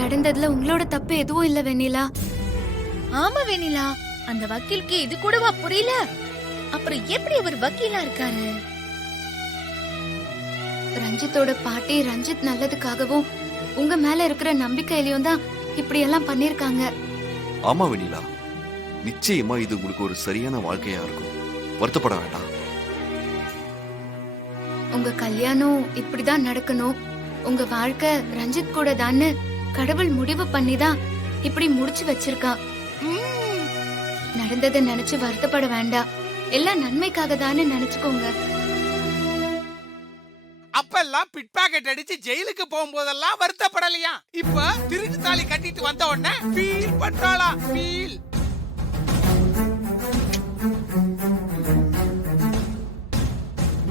நடந்ததுல உங்களோட தப்பு எதுவும் இல்ல வெண்ணிலா. ஆமா வெண்ணிலா, அந்த வக்கீலுக்கு இது கூடவா புரியல? அப்புறம் எப்படி அவர் வக்கீலா இருக்காரு? ரஞ்சித்தோட பாட்டி ரஞ்சித் நல்லதுக்காகவும் உங்க மேல இருக்கிற நம்பிக்கையிலயும் தான் இப்படி எல்லாம் பண்ணிருக்காங்க. ஆமா வெண்ணிலா, நிச்சயமா இது உங்களுக்கு ஒரு சரியான வாழ்க்கையா இருக்கும். வருத்தப்பட வேண்டாம். உங்க கல்யாணம் இப்படிதான் நடக்கணும், உங்க வாழ்க்கை ரஞ்சித் கூட தான்னு கடவுள் முடிவு பண்ணிதான் இப்படி முடிச்சு வச்சிருக்கான். நடந்ததை நினைச்சு வருத்தப்பட வேண்டாம். எல்லாம் நன்மைக்காக தான்னு நினைச்சுக்கோங்க. அப்பெல்லாம் பிட் பாக்கெட் அடிச்சு ஜெயிலுக்கு போகும்போதெல்லாம் வருத்தப்படலையா? இப்ப திருட்டு தாலி கட்டிட்டு வந்த உடனே ஃபீல் பண்றாளா? ஃபீல்.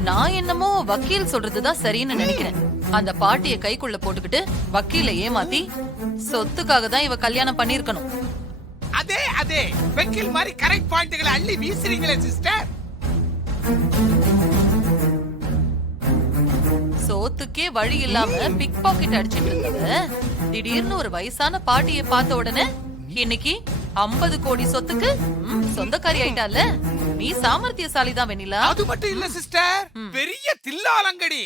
நான் என்னமோ வக்கீல் சொல்றதுதான் சரின்னு நினைக்கிறேன். அந்த பாட்டிய கைக்குள்ள போட்டுக்கிட்டு வக்கீல ஏமாத்தி சொத்துக்காக தான் இவ கல்யாணம் பண்ணிருக்கணும். அதே அதே வக்கீல் மாதிரி கரெக்ட் பாயிண்ட்களை அள்ளி வீசுறீங்களே சிஸ்டர். சோத்துக்கே வழி இல்லாம பிக் பாக்கெட் அடிச்சிட்டு இருந்தது திடீர்னு ஒரு வயசான பாட்டிய பார்த்த உடனே இன்னைக்கு 50 கோடி சொத்துக்கு சொந்தக்காரி ஆயிட்டால. நீ சாமர்த்தியசாலி தான் வெண்ணிலா. அது மட்டும் இல்ல சிஸ்டர், பெரிய தில்லாலங்கடி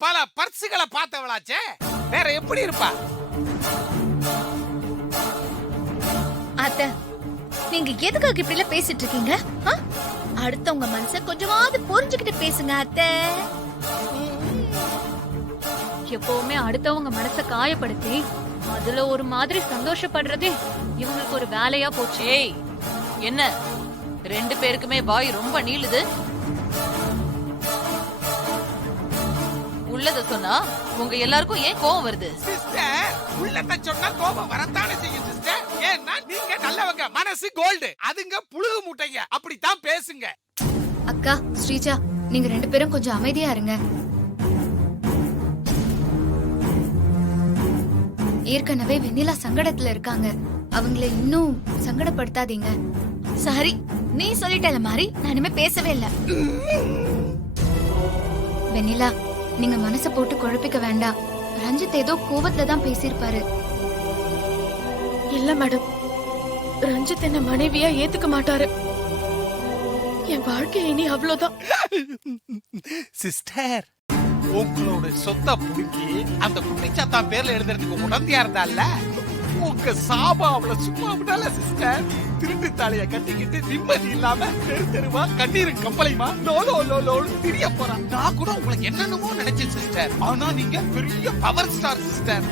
பல பர்சுகளை பார்த்தவளாச்சே, வேற எப்படி இருப்பா? அத்தை, நீங்க எதுக்காக இப்படி எல்லாம் பேசிட்டு இருக்கீங்க? அடுத்தவங்க மனச கொஞ்சமாவது புரிஞ்சுக்கிட்டு பேசுங்க அத்தை. எப்பவுமே அடுத்தவங்க மனச காயப்படுத்தி அதுல ஒரு மாதிரி சந்தோஷப்படுறதே இவங்களுக்கு ஒரு வேலையா போச்சு. ஏய், என்ன ரெண்டு பேருக்குமே வாய் ரொம்ப நீளுது? உள்ளத சொன்னா உங்க எல்லாருக்கும் ஏன் கோவம் வருது? சிஸ்டர், உள்ளத சொன்னா கோபம் வரத்தானே செய்யும் சிஸ்டர். ஏன்னா நீங்க நல்லவங்க, மனசு கோல்டு, அதுங்க புழுகு மூட்டைங்க, அப்படித்தான் பேசுங்க. அக்கா ஸ்ரீஜா, நீங்க 2 பேரும் கொஞ்சம் அமைதியா இருங்க. ஏற்கனவே வெண்ணிலா சங்கடத்துல இருக்காங்க, அவங்கள இன்னும் சங்கடப்படுத்தாதீங்க. சரி, நீ சொல்லிட்டல மாதிரி நான் இனிமே பேசவே இல்ல. வெண்ணிலா, நீங்க மனச போட்டு குழப்பிக்க வேண்டாம். ரஞ்சித் ஏதோ கோவத்துல தான் பேசியிருப்பாரு. இல்ல மேடம், ரஞ்சித் என்ன மனைவியா ஏத்துக்க மாட்டாரு. என் வாழ்க்கை இனி அவ்வளவுதான். சிஸ்டர், உங்களோட சொத்தை புடுங்கி அந்த குட்டிச்சாத்தா பேர்ல எழுதுறதுக்கு உடந்தையா இருந்தால உங்க சாபம் அவளை சும்மா விடல சிஸ்டர். திருட்டு தாலிய கட்டிக்கிட்டு நிம்மதி இல்லாம தெரு தெருவா கண்ணீரு கம்பளையுமா லோலோன்னு திரிய போறா. நான் கூட உங்களுக்கு என்னென்னமோ நினைச்சேன் சிஸ்டர், ஆனா நீங்க பெரிய பவர் ஸ்டார் சிஸ்டர்.